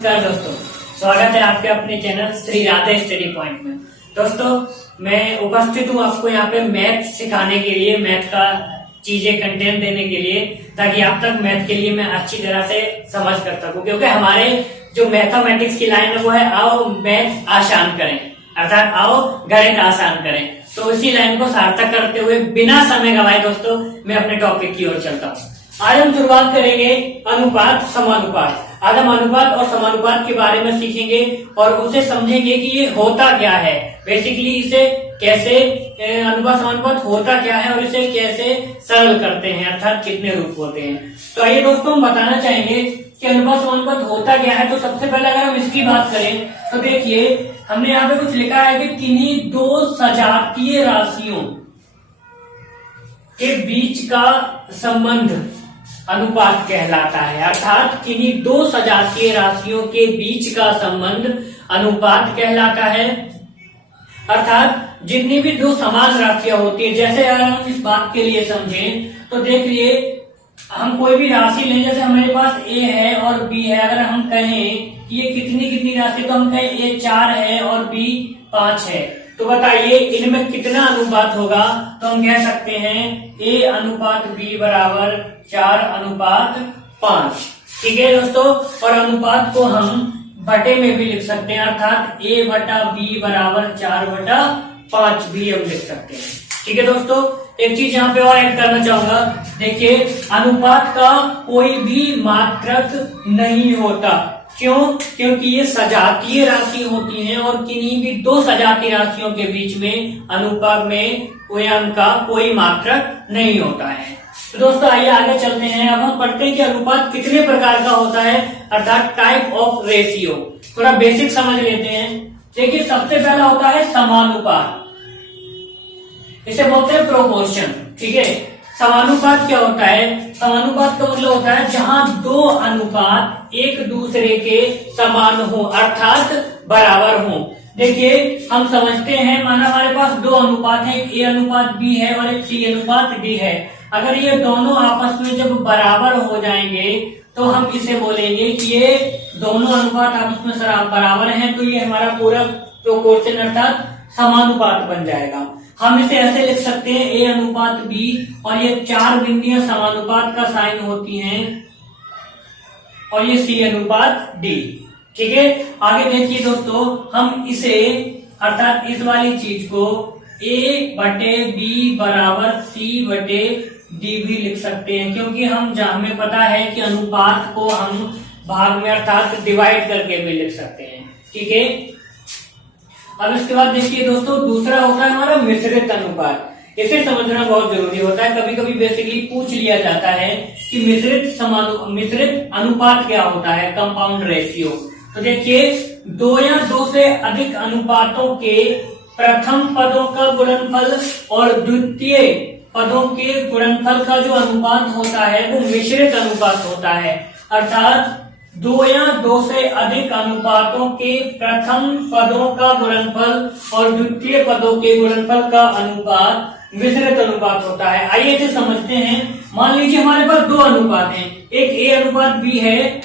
नमस्कार दोस्तों, स्वागत है आपके अपने channel Shri Radhe study point में। दोस्तों, मैं उपस्थित हूँ आपको यहाँ पे मैथ सिखाने के लिए, मैथ का चीजें कंटेंट देने के लिए, ताकि आप तक मैथ के लिए मैं अच्छी तरह से समझ कर सकूं। क्योंकि हमारे जो मैथमेटिक्स की लाइन है वो है आओ मैथ आसान करें, अर्थात आओ गणित आसान करें। तो इसी लाइन को सार्थक करते हुए बिना समय गवाए दोस्तों मैं अपने टॉपिक की ओर चलता हूँ। आज हम शुरुआत करेंगे अनुपात समानुपात। आज हम अनुपात और समानुपात के बारे में सीखेंगे और उसे समझेंगे कि ये होता क्या है, बेसिकली इसे कैसे अनुपात समानुपात होता क्या है और इसे कैसे सरल करते हैं, अर्थात कितने रूप होते हैं। तो आइए दोस्तों, हम बताना चाहेंगे कि अनुपात समानुपात होता क्या है। तो सबसे पहले अगर हम इसकी बात करें तो देखिए, हमने यहाँ पे कुछ लिखा है कि किन्हीं दो सजातीय राशियों के बीच का संबंध अनुपात कहलाता है। अर्थात किन्हीं दो सजातीय राशियों के बीच का संबंध अनुपात कहलाता है। अर्थात जितनी भी दो समान राशियां होती है, जैसे अगर हम इस बात के लिए समझें तो देखिए, हम कोई भी राशि लें, जैसे हमारे पास ए है और बी है। अगर हम कहें कि ये कितनी कितनी राशि, तो हम कहें ए 4 है और बी 5 है, तो बताइए इनमें कितना अनुपात होगा। तो हम कह सकते हैं ए अनुपात बी बराबर 4:5। ठीक है दोस्तों, और अनुपात को हम बटे में भी लिख सकते हैं, अर्थात ए बटा बी बराबर 4/5 भी हम लिख सकते हैं। ठीक है दोस्तों, एक चीज यहाँ पे और ऐड करना चाहूंगा। देखिए, अनुपात का कोई भी मात्रक नहीं होता। क्यों? क्योंकि ये सजातीय राशि होती हैं और किन्हीं भी दो सजातीय राशियों के बीच में अनुपात में कोई अंक का कोई मात्रक नहीं होता है। तो दोस्तों आइए आगे चलते हैं। अब हम पढ़ते हैं कि अनुपात कितने प्रकार का होता है, अर्थात टाइप ऑफ रेशियो। थोड़ा बेसिक समझ लेते हैं। देखिए, सबसे पहला होता है समानुपात, इसे बोलते हैं प्रोपोर्शन। ठीक है, समानुपात क्या होता है? समानुपात का मतलब होता है जहां दो अनुपात एक दूसरे के समान हो, अर्थात बराबर हो। देखिए, हम समझते हैं, माना हमारे पास दो अनुपात है, एक ए अनुपात बी है और एक सी अनुपात डी है। अगर ये दोनों आपस में जब बराबर हो जाएंगे तो हम इसे बोलेंगे कि ये दोनों अनुपात आपस में बराबर हैं, तो ये हमारा पूरा प्रोपोर्शन अर्थात समानुपात बन जाएगा। हम इसे ऐसे लिख सकते हैं ए अनुपात बी, और ये 4 बिंदियां समानुपात का साइन होती हैं, और ये सी अनुपात डी। ठीक है, आगे देखिए दोस्तों, हम इसे अर्थात इस वाली चीज को ए बटे बी बराबर सी बटे डी भी लिख सकते हैं, क्योंकि हमें पता है कि अनुपात को हम भाग में अर्थात डिवाइड करके भी लिख सकते हैं। ठीक है, अब इसके बाद देखिए दोस्तों, दूसरा होता है हमारा मिश्रित अनुपात। इसे समझना बहुत जरूरी होता है। कभी कभी बेसिकली पूछ लिया जाता है कि मिश्रित अनुपात क्या होता है, कंपाउंड रेशियो। तो देखिए, दो या दो से अधिक अनुपातों के प्रथम पदों का गुणनफल और द्वितीय पदों के गुणनफल का जो अनुपात होता है वो मिश्रित अनुपात होता है। अर्थात दो या दो से अधिक अनुपातों के प्रथम पदों का गुणनफल और द्वितीय पदों के गुणनफल का अनुपात मिश्रित अनुपात होता है। आइए इसे समझते हैं। मान लीजिए हमारे पास दो अनुपात हैं, एक ए अनुपात बी है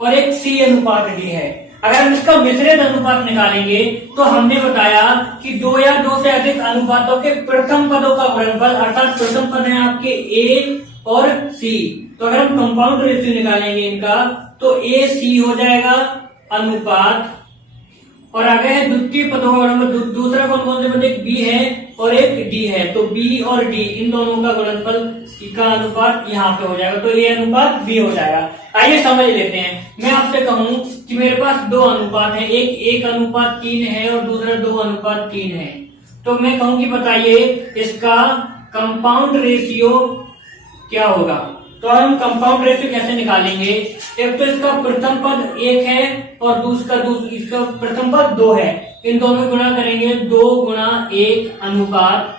और एक सी अनुपात डी है। अगर हम इसका मिश्रित अनुपात निकालेंगे तो हमने बताया कि दो या दो से अधिक अनुपातों के प्रथम पदों का गुणनफल, अर्थात प्रथम पद है आपके ए और सी, तो अगर हम कंपाउंड रेशियो निकालेंगे इनका तो ए सी हो जाएगा अनुपात, और आगे है द्वितीय पदों का, दूसरा कौन से पद, एक बी है और एक डी है, तो बी और डी इन दोनों का गुणनफल का अनुपात यहाँ पे हो जाएगा, तो ए अनुपात बी हो जाएगा। आइए समझ लेते हैं। मैं आपसे कहूं कि मेरे पास दो अनुपात है, एक अनुपात 3 है और दूसरा 2:3 है, तो मैं कहूं कि बताइए इसका कंपाउंड रेशियो क्या होगा। तो हम कंपाउंड रेशियो कैसे निकालेंगे? एक तो इसका प्रथम पद 1 है और इसका प्रथम पद 2 है, इन दोनों गुणा करेंगे, 2 × 1 अनुपात।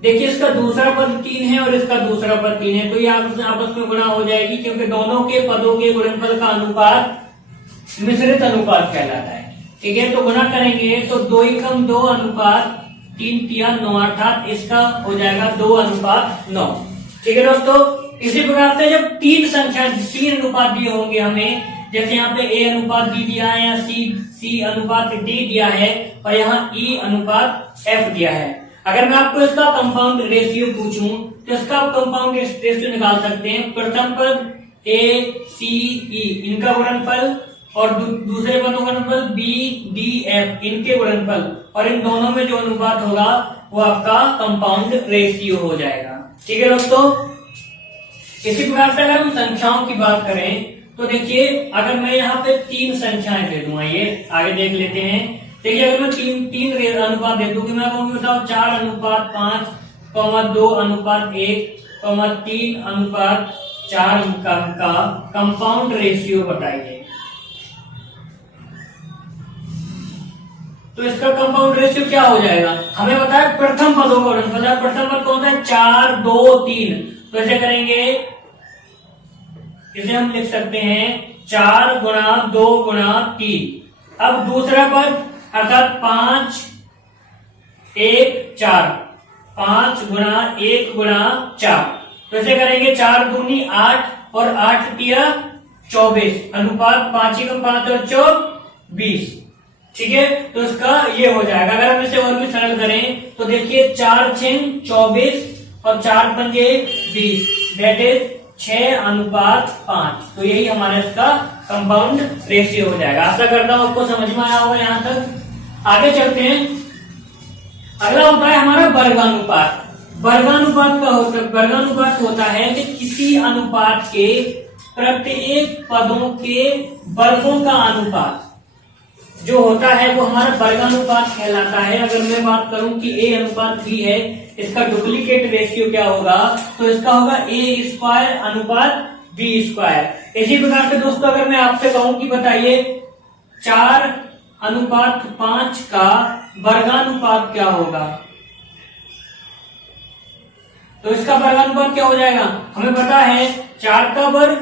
देखिए, इसका दूसरा पद 3 है और इसका दूसरा पद 3 है, तो ये आपस में गुणा हो जाएगी, क्योंकि दोनों के पदों के गुणनफल का अनुपात मिश्रित अनुपात कहलाता है। ठीक है, तो गुणा करेंगे तो 2 अनुपात 3 अर्थात इसका हो जाएगा 2:9। ठीक है दोस्तों, इसी प्रकार से जब तीन अनुपात दिए होंगे हमें, जैसे यहाँ पे ए अनुपात बी दिया है या सी अनुपात डी दिया है और यहाँ ई अनुपात एफ दिया है। अगर मैं आपको इसका कंपाउंड रेशियो पूछूं तो इसका आप कंपाउंड रेशियो निकाल सकते हैं। प्रथम पद ए सी ई इनका गुणनफल और दूसरे पदों का गुणनफल बी डी एफ इनके गुणनफल, और इन दोनों में जो अनुपात होगा वो आपका कंपाउंड रेशियो हो जाएगा। ठीक है दोस्तों, इसी प्रकार से अगर हम संख्याओं की बात करें तो देखिए, अगर मैं यहाँ पे 3 संख्याएं दे दूंगा, ये आगे देख लेते हैं। देखिए, अगर मैं तीन अनुपात दे दूं कि मैं कहूँगी बताओ 4 अनुपात 5, 2 अनुपात 1, 3 अनुपात 4 का कंपाउंड रेशियो बताइए। तो इसका कंपाउंड रेशियो क्या हो जाएगा? हमें बताया प्रथम पदों का गुणनफल। प्रथम पद कौन सा है? 4, 2, 3। तो ऐसे करेंगे, इसे हम लिख सकते हैं 4 गुणा 2 गुणा 3। अब दूसरा पद अर्थात 5, 1, 4, 5 गुणा 1 गुणा 4। तो ऐसे करेंगे 4 दूनी 8 और 8 तिया 24 अनुपात 5 एकम 5 और 20। ठीक है, तो इसका ये हो जाएगा। अगर हम इसे और भी सरल करें तो देखिए 4 6 24 और 4 पंजे 20, दैट इज 6 अनुपात 5। तो यही हमारा इसका कंपाउंड रेशियो हो जाएगा। आशा करता हूं आपको समझ में आया होगा यहाँ तक। आगे चलते हैं। अगला होता है हमारा वर्गानुपात। वर्गानुपात होता है कि किसी अनुपात के प्रत्येक पदों के वर्गों का अनुपात जो होता है वो हमारा वर्गानुपात कहलाता है। अगर मैं बात करूं कि ए अनुपात बी है, इसका डुप्लीकेट रेशियो क्या होगा? तो इसका होगा ए स्क्वायर अनुपात बी स्क्वायर। इसी प्रकार से दोस्तों, अगर मैं आपसे कहूं कि बताइए 4 अनुपात 5 का वर्गानुपात क्या होगा, तो इसका वर्गानुपात क्या हो जाएगा? हमें पता है 4 का वर्ग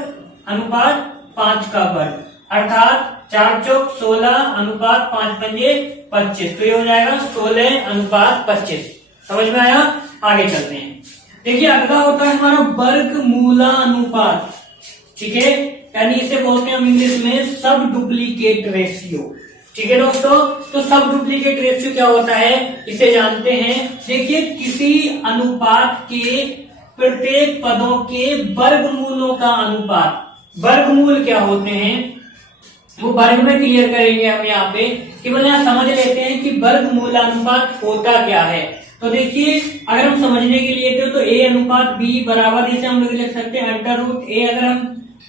अनुपात 5 का वर्ग, अर्थात 4 चौक 16 अनुपात 5 पंजे 25। तो ये हो जाएगा 16 अनुपात 25। समझ में आया? आगे चलते हैं। देखिए, अगला होता है हमारा वर्गमूलानुपात। ठीक है, यानी इसे बोलते हैं हम इंग्लिश में सब डुप्लीकेट रेशियो। ठीक है दोस्तों, तो सब डुप्लीकेट रेशियो क्या होता है इसे जानते हैं। देखिए, किसी अनुपात के प्रत्येक पदों के वर्गमूलों का अनुपात। वर्गमूल क्या होते हैं वो वर्ग में क्लियर करेंगे हम यहाँ पे, कि यहाँ समझ लेते हैं कि वर्गमूलानुपात होता क्या है। तो देखिए, अगर हम समझने के लिए तो ए अनुपात बी बराबर, इसे हम लोग लिख सकते हैं अंडर रूट ए। अगर हम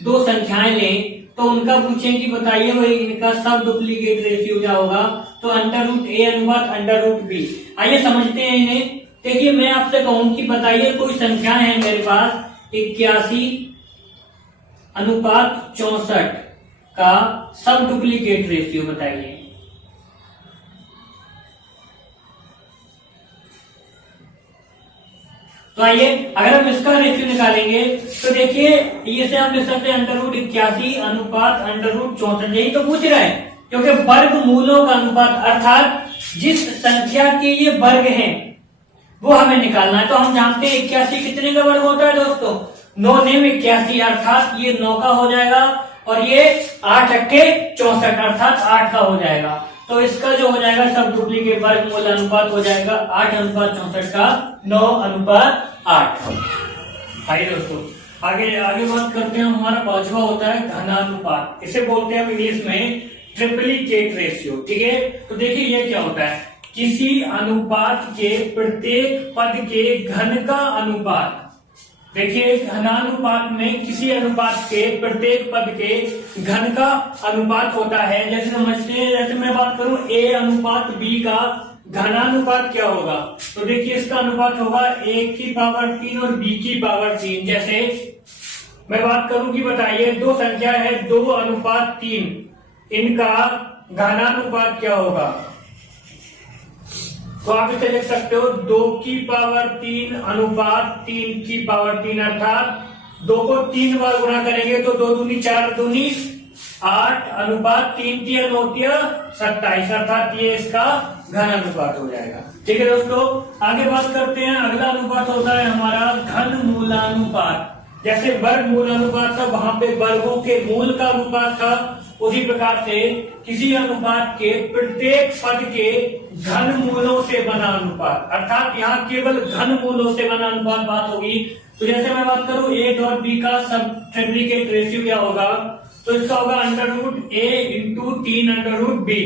2 संख्याएं लें तो उनका पूछें कि बताइए वही इनका सब डुप्लीकेट रेशियो क्या होगा, तो अंडर रूट ए अनुपात अंडर रूट बी। आइए समझते हैं इन्हें। देखिए, मैं आपसे कहूं कि बताइए कोई संख्या है मेरे पास 81 अनुपात 64 का सब डुप्लीकेट रेशियो बताइए। तो आइए, अगर हम इसका रेशियो निकालेंगे तो देखिए, इसे हम लिख सकते हैं अंडर रूट 81 अनुपात अंडर रूट 64। यही तो पूछ रहा है, क्योंकि वर्गमूलों का अनुपात अर्थात जिस संख्या के ये वर्ग हैं वो हमें निकालना है। तो हम जानते हैं 81 कितने का वर्ग होता है दोस्तों? 9 नेम 81, अर्थात ये 9 का हो जाएगा और ये 8 अट्ठे 64 अर्थात 8 का हो जाएगा। तो इसका जो हो जाएगा सब डुप्लीकेट वर्गमूल अनुपात हो जाएगा 8 अनुपात 64 का 9 अनुपात 8। आइए दोस्तों, आगे बात करते हैं। हमारा 5वां होता है घनानुपात। इसे बोलते हैं हम इंग्लिश में ट्रिप्लीकेट रेशियो। ठीक है, तो देखिए ये क्या होता है, किसी अनुपात के प्रत्येक पद के घन का अनुपात। देखिए, घनानुपात में किसी अनुपात के प्रत्येक पद के घन का अनुपात होता है। जैसे समझते हैं, जैसे मैं बात करूं ए अनुपात बी का घनानुपात क्या होगा, तो देखिए इसका अनुपात होगा a की पावर 3 और b की पावर 3। जैसे मैं बात करूं कि बताइए 2 संख्या है 2 अनुपात 3, इनका घनानुपात क्या होगा, तो आप इसे लिख सकते हो 2 की पावर 3 अनुपात 3 की पावर 3, अर्थात 2 को 3 बार गुणा करेंगे तो 2 दूनी 4 दूनी 8 अनुपात 3 तिया 9 तिया 27, अर्थात ये इसका घन अनुपात हो जाएगा। ठीक है दोस्तों, आगे बात करते हैं। अगला अनुपात होता है हमारा घन मूलानुपात। जैसे वर्ग मूलानुपात था, वहां पे वर्गों के मूल का अनुपात था, उसी प्रकार से किसी अनुपात के प्रत्येक पद के घन मूलों से बना अनुपात, अर्थात यहाँ केवल घन मूलों से बना अनुपात बात होगी। तो जैसे मैं बात करूं a डॉट बी का सब ट्रिप्लिकेट रेशियो क्या होगा, तो इसका होगा अंडर रूट ए इंटू 3 अंडर रूट बी।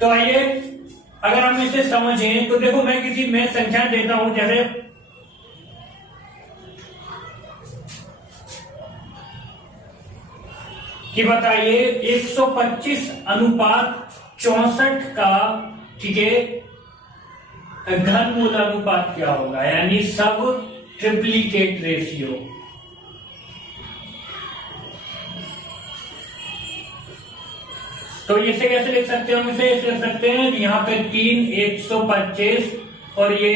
तो आइए अगर हम इसे समझें तो देखो मैं किसी में संख्या देता हूं, जैसे कि बताइए 125 अनुपात 64 का, ठीक है, घन मूल अनुपात क्या होगा, यानी सब ट्रिप्लिकेट रेशियो। तो इसे कैसे लिख सकते हैं हम, इसे लिख सकते हैं यहाँ पे 3 125 और ये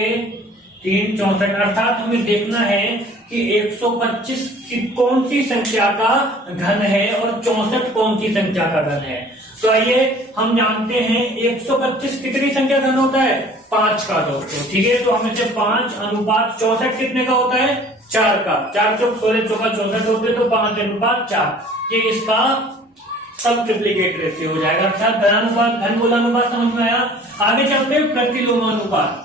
3 64, अर्थात हमें देखना है कि 125 की कौन सी संख्या का घन है और 64 कौन सी संख्या का घन है। तो आइए हम जानते हैं 125 कितनी संख्या घन होता है, 5 का दोस्तों, ठीक है। तो हम इसे 5 अनुपात 64 कितने का होता है, 4 का, 4 चौक 16 चौका 64 होते, तो 5 अनुपात 4, ये इसका सब ट्रिप्लिकेट रेशियो हो जाएगा, अर्थात धनानुपात घन मूलानुपात समझ में आया। आगे चलते हैं प्रतिलोमानुपात,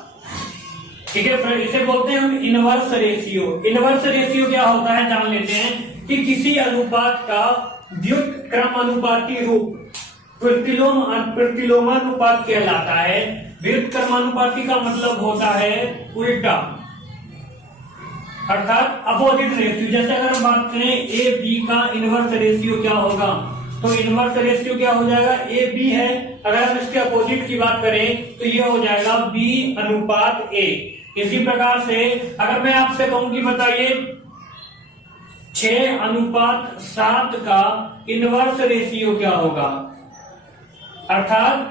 ठीक है, इसे बोलते हैं हम इनवर्स रेशियो। इनवर्स रेशियो क्या होता है जान लेते हैं कि किसी अनुपात का व्युत्क्रमानुपाती रूप प्रतिलोमानुपात कहलाता है। व्युत्क्रमानुपाती का मतलब होता है उल्टा, अर्थात अपोजिट रेशियो। जैसे अगर हम बात करें ए बी का इनवर्स रेशियो क्या होगा, तो इनवर्स रेशियो क्या हो जाएगा, ए बी है, अगर हम इसके अपोजिट की बात करें तो ये हो जाएगा बी अनुपात ए। इसी प्रकार से अगर मैं आपसे कहूं कि बताइए 6 अनुपात 7 का इनवर्स रेशियो क्या होगा, अर्थात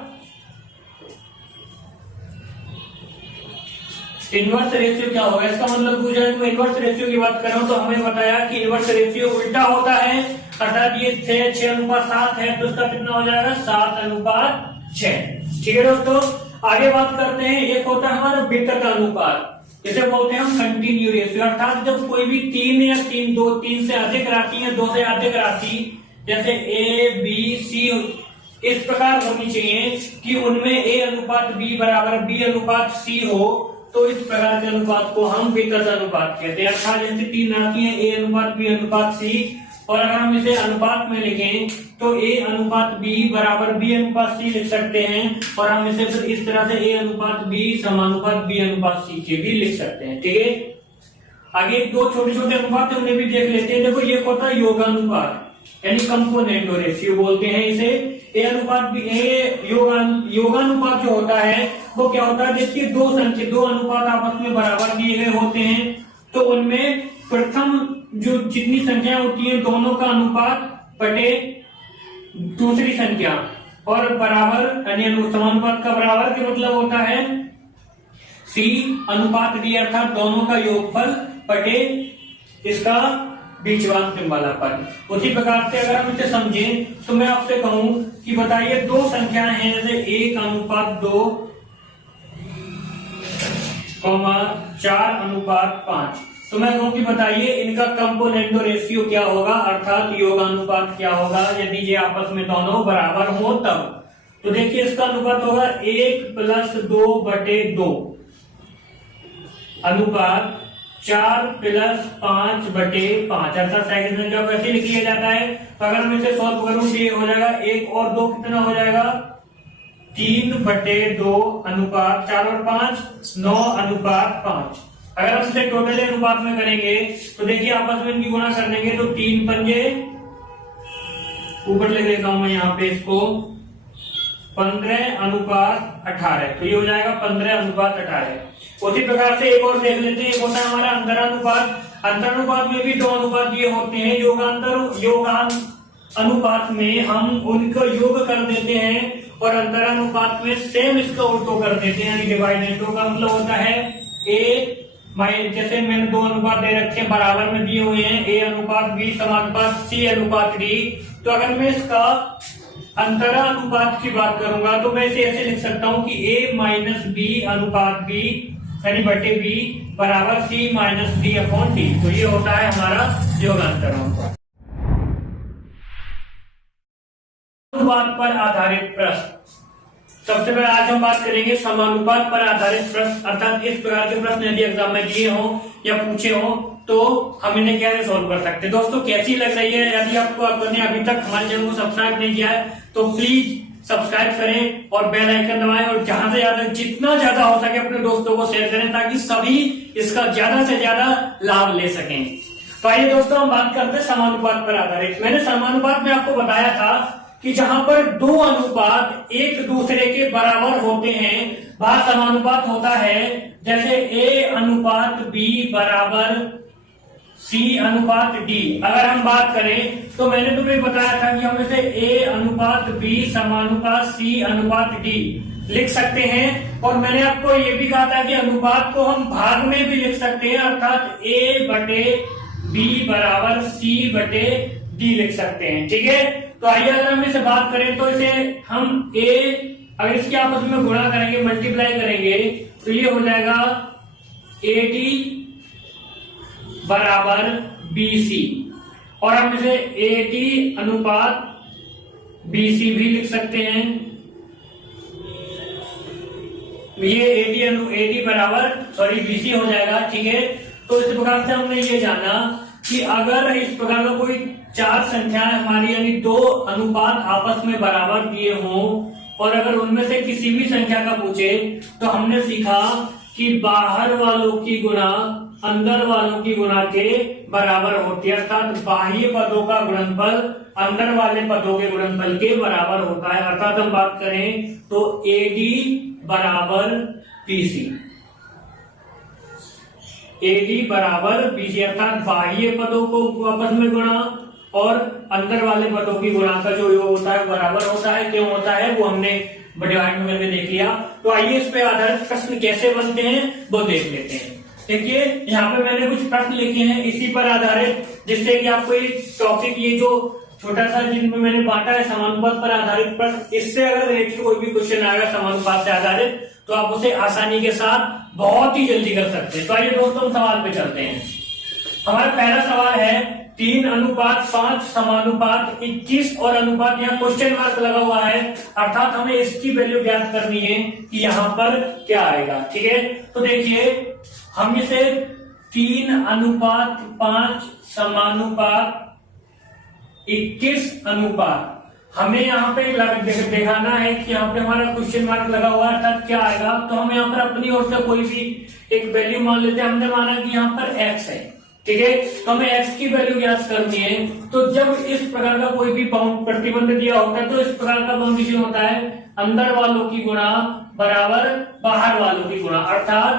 इनवर्स रेशियो क्या होगा, इसका मतलब पूछा है। इनवर्स रेशियो की बात करें तो हमें बताया कि इनवर्स रेशियो उल्टा होता है, अर्थात ये 6 अनुपात 7 है तो इसका कितना हो जाएगा, 7 अनुपात 6, ठीक है दोस्तों। आगे बात करते हैं, एक होता है हमारा वितत अनुपात, इसे बोलते हैं हम कंटिन्यू रेशियो, अर्थात जब कोई भी 3 या 3 से अधिक राशि है, 2 से अधिक राशि जैसे ए बी सी इस प्रकार होनी चाहिए कि उनमें ए अनुपात बी बराबर बी अनुपात सी हो, तो इस प्रकार के अनुपात को हम वितत अनुपात कहते हैं। अर्थात जैसे 3 राशि है ए अनुपात बी अनुपात सी, और अगर हम इसे अनुपात में लिखें तो ए अनुपात बी बराबर बी अनुपात सी लिख सकते हैं, और हम इसे फिर इस तरह से ए अनुपात बी समानुपात बी अनुपात सी के भी लिख सकते हैं, ठीक है। आगे 2 छोटे छोटे अनुपात उन्हें भी देख लेते हैं। देखो ये होता है योगानुपात, यानी कंपोनेंट रेशियो बोलते हैं इसे। ए अनुपात भी योगानुपात जो होता है वो क्या होता है, देखिए 2 अनुपात आपस में बराबर दिए गए होते हैं, तो उनमें प्रथम जो जितनी संख्या होती है दोनों का अनुपात बटे दूसरी संख्या, और बराबर यानी समानुपात का बराबर का मतलब होता है सी अनुपात डी, अर्थात दोनों का योगफल बटे इसका बीचवांत वाला पद। उसी प्रकार से अगर हम इसे समझें तो मैं आपसे कहूं कि बताइए 2 संख्याएं हैं, जैसे 1 अनुपात 2 4 अनुपात 5, तो मैं कहूं कि बताइए इनका कंपोनेंट रेशियो क्या होगा, अर्थात योगानुपात क्या होगा यदि ये आपस में दोनों बराबर हो तब। तो देखिए इसका अनुपात होगा 1+2/2 अनुपात 4+5/5, अर्थात सैकड़ों संख्या को ऐसे लिख लिया जाता है। तो अगर मैं इसे सॉल्व करूं तो ये हो जाएगा 1 और 2 कितना हो जाएगा, 3/2 अनुपात 4 और 5 9 अनुपात 5। अगर हम इसे टोटल अनुपात में करेंगे तो देखिए आपस में इनकी गुणा कर देंगे तो 3 पंजे, ऊपर लिख देता हूं मैं यहाँ पे इसको 15 अनुपात 18, तो ये हो जाएगा 15 अनुपात 18। उसी प्रकार से एक और देख लेते हैं, एक होता है हमारा अंतरानुपात। अंतरानुपात में भी 2 अनुपात दिए होते हैं। योगान अनुपात में हम उनको योग कर देते हैं, और अंतरानुपात में सेम इसका उल्टो कर देते हैं, यानी डिवाइडेंटो का मतलब होता है ए जैसे मैंने 2 अनुपात दे रखे हैं बराबर में दिए हुए हैं, ए अनुपात बी समानुपात सी अनुपात डी। तो अगर मैं इसका अंतरानुपात की बात करूंगा तो मैं इसे ऐसे लिख सकता हूं कि a माइनस बी अनुपात बी यानी बटे बी बराबर सी माइनस डी अपॉन डी। तो ये होता है हमारा योगांतरानुपात। समानुपात पर आधारित प्रश्न। सबसे पहले आज हम बात करेंगे समानुपात पर आधारित प्रश्न, अर्थात इस प्रकार के प्रश्न यदि एग्जाम में दिए हो या पूछे हो तो हम इन्हें कैसे सॉल्व कर सकते हैं। दोस्तों कैसी लग रही है, यदि आपने अभी तक हमारे चैनल को सब्सक्राइब नहीं किया है तो प्लीज सब्सक्राइब करें और बेल आइकन दबाएं और जहां से ज्यादा जितना ज्यादा हो सके अपने दोस्तों को शेयर करें ताकि सभी इसका ज्यादा से ज्यादा लाभ ले सकें। तो आइए दोस्तों हम बात करते हैं समानुपात पर आधारित। मैंने समानुपात में आपको बताया था कि जहां पर दो अनुपात एक दूसरे के बराबर होते हैं वह समानुपात होता है। जैसे A अनुपात B बराबर C अनुपात D। अगर हम बात करें तो मैंने तुम्हें बताया था कि हम इसे A अनुपात B समानुपात C अनुपात D लिख सकते हैं। और मैंने आपको ये भी कहा था कि अनुपात को हम भाग में भी लिख सकते हैं, अर्थात A बटे B बराबर C बटे D लिख सकते हैं। ठीक है, तो आइए अगर हम इसे बात करें तो इसे हम A अगर इसके आपस में गुणा करेंगे, मल्टीप्लाई करेंगे तो ये हो जाएगा AD बराबर BC और हम इसे AD अनुपात BC भी लिख सकते हैं। ये AD बराबर BC हो जाएगा। ठीक है, तो इस प्रकार से हमने ये जाना कि अगर इस प्रकार का कोई चार संख्याएं हमारी यानी दो अनुपात आपस में बराबर दिए हों और अगर उनमें से किसी भी संख्या का पूछे तो हमने सीखा कि बाहर वालों की गुणा अंदर वालों की गुणा के बराबर होती है, अर्थात बाह्य पदों का गुणनफल अंदर वाले पदों के गुणनफल के बराबर होता है। अर्थात हम बात करें तो AD बराबर BC, AD बराबर BC अर्थात बाह्य पदों को आपस में गुणा और अंदर वाले पदों की गुणा का जो योग होता है बराबर होता है। क्यों होता है वो हमने डिवाइड में करके देख लिया। तो आइए इस पे आधारित प्रश्न कैसे बनते हैं वो देख लेते हैं। देखिए यहाँ पे मैंने कुछ प्रश्न लिखे हैं इसी पर आधारित, जिससे कि आपको ये टॉपिक ये जो छोटा सा जिनमें मैंने बांटा है समानुपात पर आधारित प्रश्न, इससे अगर रिलेटेड कोई भी क्वेश्चन आएगा समानुपात से आधारित तो आप उसे आसानी के साथ बहुत ही जल्दी कर सकते हैं। तो आइए दोस्तों हम सवाल पे चलते हैं। हमारा पहला सवाल है 3 अनुपात 5 समानुपात 21 और अनुपात यहाँ क्वेश्चन मार्क लगा हुआ है, अर्थात हमें इसकी वैल्यू ज्ञात करनी है कि यहाँ पर क्या आएगा। ठीक है, तो देखिए हम इसे 3 अनुपात 5 समानुपात 21 अनुपात हमें यहाँ पे दिखाना है कि यहाँ पे हमारा क्वेश्चन मार्क लगा हुआ है, अर्थात क्या आएगा। तो हम यहाँ पर अपनी ओर से कोई भी एक वैल्यू मान लेते हैं। हमने माना कि यहाँ पर x है। ठीक है, तो हमें x की वैल्यू ज्ञात करनी है। तो जब इस प्रकार का कोई भी प्रतिबंध दिया होता है तो इस प्रकार का बाउंडेशन होता है अंदर वालों की गुणा बराबर बाहर वालों की गुणा, अर्थात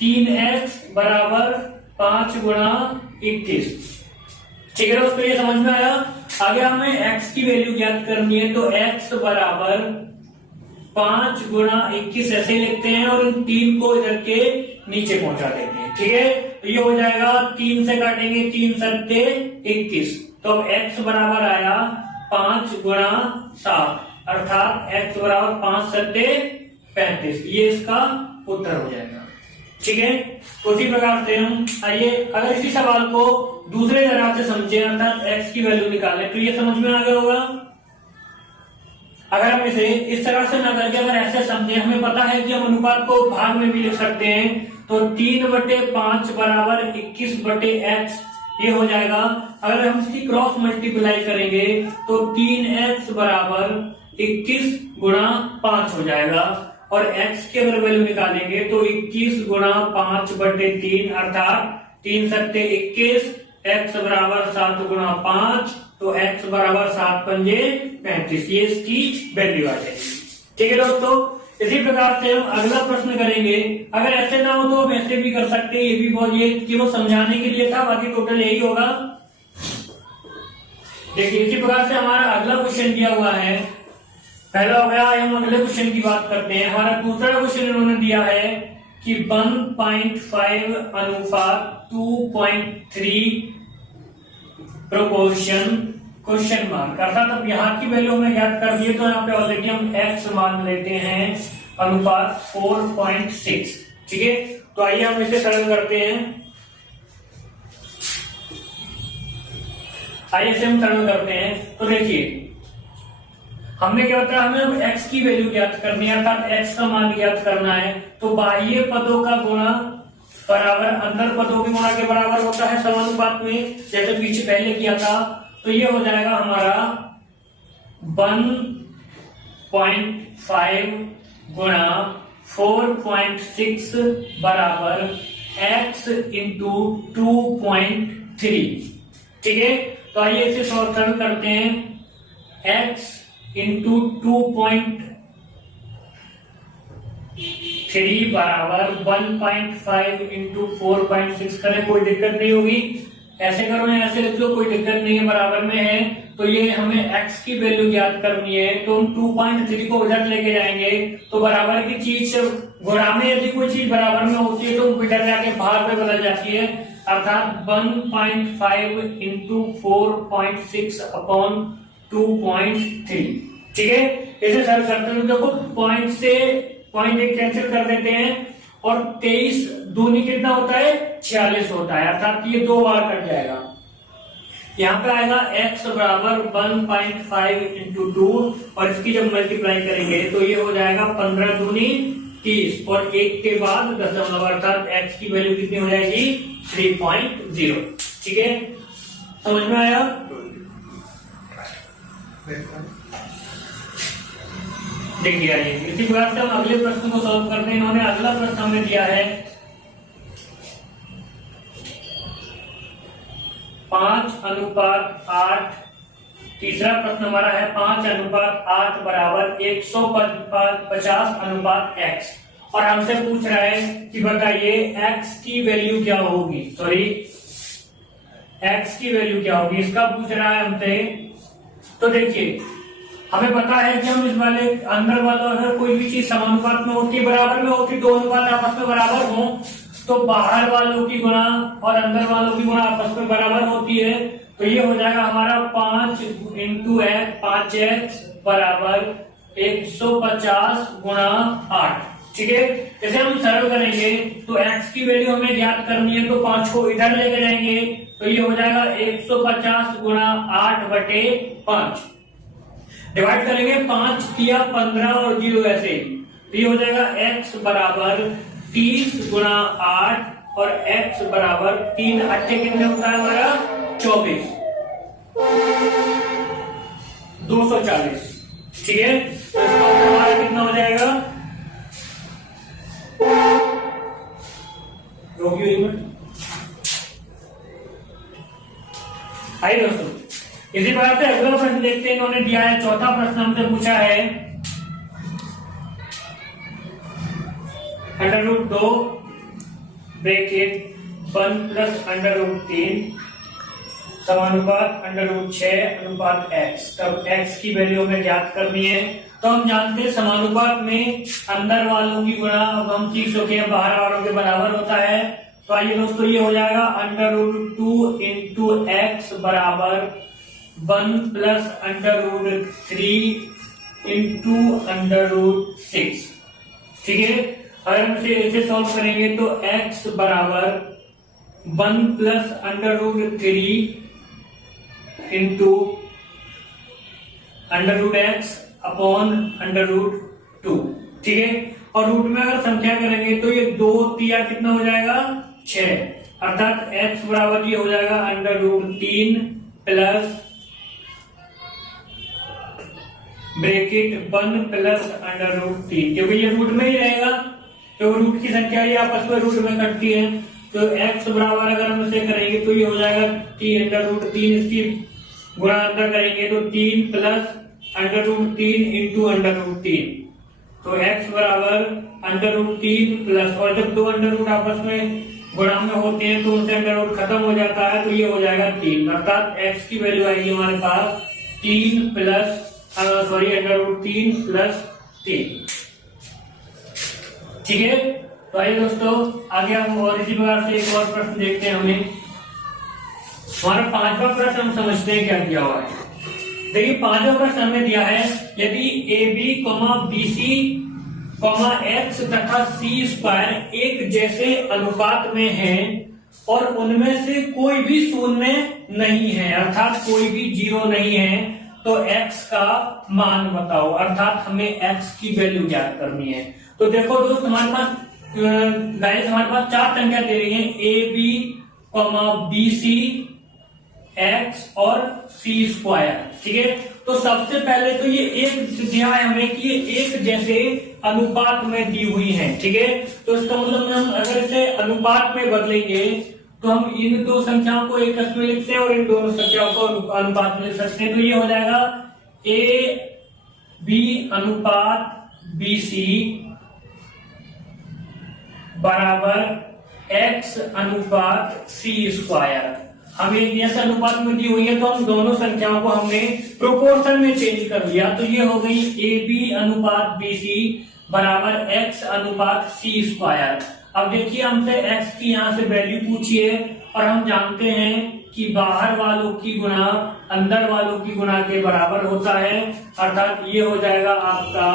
3x बराबर 5 गुणा 21। ठीक है दोस्तों, ये समझ में आया। आगे हमें x की वैल्यू ज्ञात करनी है तो x बराबर 5 गुणा 21 ऐसे लिखते हैं और इन 3 को इधर के नीचे पहुंचा देते हैं। ठीक है, तो ये हो जाएगा 3 से काटेंगे 3 सत्ते 21, तो अब x बराबर आया 5 गुणा 7 अर्थात x बराबर 5 सत्ते 35। ये इसका उत्तर हो जाएगा। ठीक है, तो इसी प्रकार से हम आइए अगर इसी सवाल को दूसरे तरह से समझे अर्थात x की वैल्यू निकालें तो ये समझ में आ गया होगा। अगर हम इसे इस तरह से न करके अगर ऐसे समझे, हमें पता है कि हम अनुपात को भाग में भी लिख सकते हैं। तो 3/5 बराबर 21/x ये हो जाएगा। अगर हम इसकी क्रॉस मल्टीप्लाई करेंगे तो 3x बराबर 21 गुणा 5 हो जाएगा और x की अगर वैल्यू निकालेंगे तो 21 गुणा 5/3 अर्थात 3 सत्ते 21, x बराबर 7 गुणा 5 तो x बराबर 7 पंजे 35। ये इसकी वैल्यू आ जाएगी। ठीक है दोस्तों, इसी प्रकार से हम अगला प्रश्न करेंगे। अगर ऐसे ना हो तो हम ऐसे भी कर सकते हैं, ये भी बहुत ये केवल समझाने के लिए था, बाकी टोटल यही होगा। देखिए इसी प्रकार से हमारा अगला क्वेश्चन दिया हुआ है। पहला हो गया, हम अगले क्वेश्चन की बात करते हैं। हमारा दूसरा क्वेश्चन इन्होंने दिया है कि 1.5 अनुपात 2.3 प्रोपोर्शन क्वेश्चन मार्क, अर्थात अब यहाँ की वैल्यू हमें ज्ञात कर दिए तो यहाँ पे ऑलरेडी हम x मान लेते हैं अनुपात 4.6। ठीक है, तो आइए हम इसे सरल करते हैं। आइए इसे हम सरल करते हैं। तो देखिए हमने क्या बताया, हमें अब x की वैल्यू ज्ञात करनी है, अर्थात x का मान ज्ञात करना है। तो बाह्य पदों का गुणा बराबर अंदर पदों के गुणा के बराबर होता है समानुपात में, जैसे पीछे पहले किया था। तो ये हो जाएगा हमारा 1.5 गुणा 4.6 बराबर x इंटू 2.3। ठीक है, तो आइए इसे सॉल्व करते हैं। x इंटू 2.3 बराबर 1.5 इंटू 4.6 करें, कोई दिक्कत नहीं होगी। ऐसे करो या ऐसे लिख लो, कोई दिक्कत नहीं है, बराबर में है। तो ये हमें x की वैल्यू ज्ञात करनी है, तो हम 2.3 को इधर लेके जाएंगे तो बराबर की चीज गुणा में यदि कोई चीज बराबर में होती है तो इधर जाके भाग में बदल जाती है, अर्थात 1.5 इंटू 4.6 अपॉन 2.3। ठीक है, इसे सर करते हैं, देखो पॉइंट से पॉइंट एक कैंसिल कर देते हैं और 23 दूनी कितना होता है, 46 होता है, अर्थात ये 2 बार कट जाएगा। यहाँ पे आएगा x बराबर 1.5 इंटू 2 और इसकी जब मल्टीप्लाई करेंगे तो ये हो जाएगा 15 दूनी 30 और 1 के बाद दशमलव, अर्थात x की वैल्यू कितनी हो जाएगी, 3.0। ठीक है, समझ में आया। देखिए इसी प्रकार से हम अगले प्रश्न को सॉल्व करते हैं। इन्होंने अगला प्रश्न हमें दिया है 5:8। तीसरा प्रश्न हमारा है 5:8 बराबर 150:x और हमसे पूछ रहा है कि बताइए x की वैल्यू क्या होगी, x की वैल्यू क्या होगी, इसका पूछ रहा है हमसे। तो देखिए हमें पता है कि हम इस वाले अंदर वाला अगर कोई भी चीज समानुपात में होती है, बराबर में होती, दो अनुपात आपस में बराबर हो तो बाहर वालों की गुणा और अंदर वालों की गुणा आपस में बराबर होती है। तो ये हो जाएगा हमारा 5 इंटू 5x बराबर 150 गुणा 8। ठीक है, इसे हम सरल करेंगे तो x की वैल्यू हमें ज्ञात करनी है, तो 5 को इधर लेके जाएंगे तो ये हो जाएगा 150 गुणा 8/5। डिवाइड करेंगे 5 किया 15 और 0 ऐसे, तो ये हो जाएगा x बराबर 30 गुणा 8 और x बराबर 3 8 कितने होता है हमारा 24, 240। ठीक है, तो इसका उत्तर हमारा कितना हो जाएगा, आइए दोस्तों इसी प्रकार से अगला प्रश्न देखते हैं। इन्होंने दिया है चौथा प्रश्न हमसे पूछा है √2 ब्रैकेट 1 प्लस √3 समानुपात √6:x। तब x की वैल्यू हमें ज्ञात करनी है। तो हम जानते हैं समानुपात में अंदर वालों की गुणा, अब हम सीख चुके हैं, बाहर वालों के बराबर होता है। तो आइए दोस्तों ये हो जाएगा √2 इंटू x बराबर 1 प्लस √3 इंटू √6। ठीक है, अगर हम इसे सॉल्व करेंगे तो x बराबर 1 प्लस √3 इंटू √x अपॉन √2। ठीक है, और रूट में अगर संख्या करेंगे तो ये 2 तिया कितना हो जाएगा 6, अर्थात x बराबर ये हो जाएगा √3 प्लस ब्रैकेट 1 प्लस √3, क्योंकि ये रूट में ही रहेगा, तो रूट की संख्या ये आपस में रूट में कटती है। तो x बराबर अगर हम इसे करेंगे तो ये हो जाएगा 3 √3, इसकी गुणा अंदर करेंगे तो 3 प्लस √3 इंटू √3। तो x बराबर √3 प्लस, और जब 2 अंडर आपस में गुणा में होते हैं तो उनसे अंडर खत्म हो जाता है, तो ये हो जाएगा 3, अर्थात x की वैल्यू आएगी हमारे पास 3 प्लस √3 प्लस 3। ठीक है, तो आइए दोस्तों आगे हम और इसी प्रकार से एक और प्रश्न देखते हैं। हमें हमारा 5वां प्रश्न हम समझते हैं क्या दिया हुआ है। देखिए 5वां प्रश्न हमें दिया है यदि AB, BC, x तथा c² एक जैसे अनुपात में हैं और उनमें से कोई भी शून्य नहीं है, अर्थात कोई भी 0 नहीं है, तो x का मान बताओ, अर्थात हमें x की वैल्यू ज्ञात करनी है। तो देखो दोस्त हमारे पास गाइस हमारे पास 4 संख्या दे रही है, A B B C X और सी स्क्वायर, ठीक है। तो सबसे पहले तो ये एक दिया है हमें कि ये एक जैसे अनुपात में दी हुई है, ठीक है। तो इसका मतलब हम अगर इसे अनुपात में बदलेंगे तो हम इन दो संख्याओं को एकस में लिखते हैं और इन दोनों संख्याओं को अनुपात में लिख सकते हैं। तो ये हो जाएगा ए बी अनुपात बी सी बराबर एक्स अनुपात सी स्क्वायर। हमें एक ऐसा अनुपात में दी हुई है तो हम दोनों संख्याओं को हमने प्रोपोर्शन में चेंज कर दिया। तो ये हो गई ए बी अनुपात बी सी बराबर एक्स अनुपात सी स्क्वायर। अब देखिए हमसे x की यहाँ से वैल्यू पूछी है और हम जानते हैं कि बाहर वालों की गुणा अंदर वालों की गुणा के बराबर होता है, अर्थात ये हो जाएगा आपका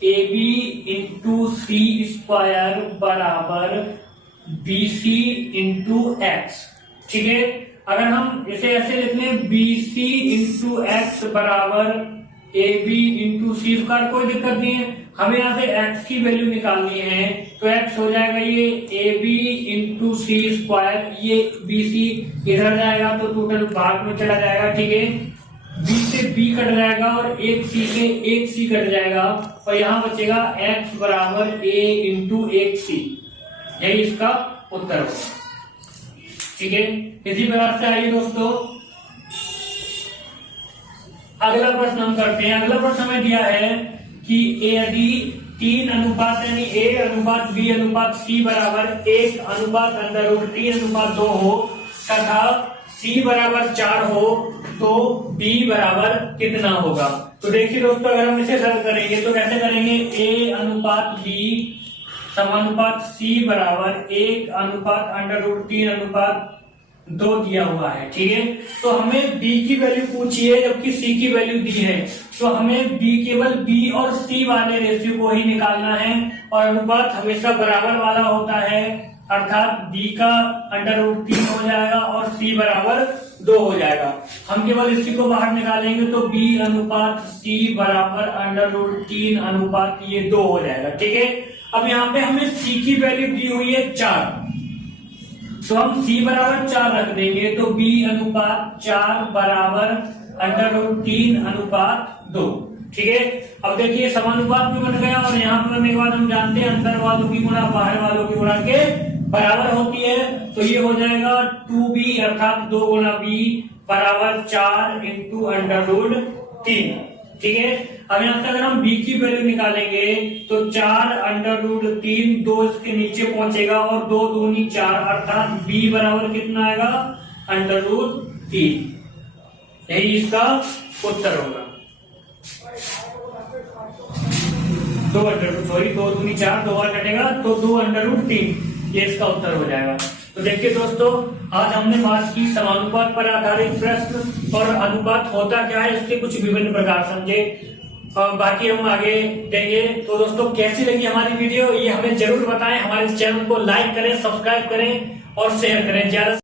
A B into C square बराबर बी सी इंटू एक्स, ठीक है। अगर हम इसे ऐसे लिख लें बी सी इंटू एक्स बराबर A B into C square, कोई दिक्कत नहीं है। हमें यहाँ से x की वैल्यू निकालनी है तो x हो जाएगा ये A B into C square, ये बी सी इधर जाएगा तो टोटल भाग में चला जाएगा, ठीक है। b से b कट जाएगा और एक c से एक c कट जाएगा और यहाँ बचेगा x बराबर a इंटू एक c, यही इसका उत्तर होगा, ठीक है। इसी प्रकार से आइए दोस्तों अगला प्रश्न हम करते हैं। अगला प्रश्न हमें दिया है कि यदि 3 अनुपात यानी a अनुपात b अनुपात c बराबर 1 अनुपात अंडर रूट 3 अनुपात 2 हो तथा c बराबर 4 हो तो b बराबर कितना होगा। तो देखिए दोस्तों अगर हम इसे सरल करेंगे तो कैसे करेंगे, a अनुपात b समानुपात c बराबर 1 अनुपात अंडर रूट 3 अनुपात 2 दिया हुआ है, ठीक है। तो हमें b की वैल्यू पूछी है जबकि c की वैल्यू दी है, तो हमें b केवल b और c वाले रेशियो को ही निकालना है और अनुपात हमेशा बराबर वाला होता है, अर्थात b का अंडर रूट 3 हो जाएगा और c बराबर 2 हो जाएगा। हम केवल इसी को बाहर निकालेंगे तो b अनुपात c बराबर अंडर रूट 3 अनुपात ये 2 हो जाएगा, ठीक है। अब यहाँ पे हमें c की वैल्यू दी हुई है 4, तो हम c बराबर 4 रख देंगे तो b अनुपात 4 बराबर अंडर रूट 3 अनुपात 2, ठीक है। अब देखिए समानुपात भी बन गया और यहाँ पर करने के बाद हम जानते हैं अंदर वालों की गुणा बाहर वालों की गुणा के बराबर होती है, तो ये हो जाएगा 2b अर्थात 2 गुणा b बराबर 4 इंटू अंडर रूट 3, ठीक है। अब यहाँ से अगर हम b की वैल्यू निकालेंगे तो 4 अंडर रूट 3 2 इसके नीचे पहुंचेगा और 2 दूनी 4 अर्थात b बराबर कितना आएगा अंडर रूट 3, यही इसका उत्तर होगा। 2 अंडर रूट 2 दूनी 4 2 बार कटेगा तो 2 अंडर रूट 3, ये इसका उत्तर हो जाएगा। तो देखिए दोस्तों आज हमने बात की समानुपात पर आधारित प्रश्न और अनुपात होता क्या है इसके कुछ विभिन्न प्रकार समझे, बाकी हम आगे देंगे। तो दोस्तों कैसी लगी हमारी वीडियो ये हमें जरूर बताएं, हमारे चैनल को लाइक करें, सब्सक्राइब करें और शेयर करें। ज्यादा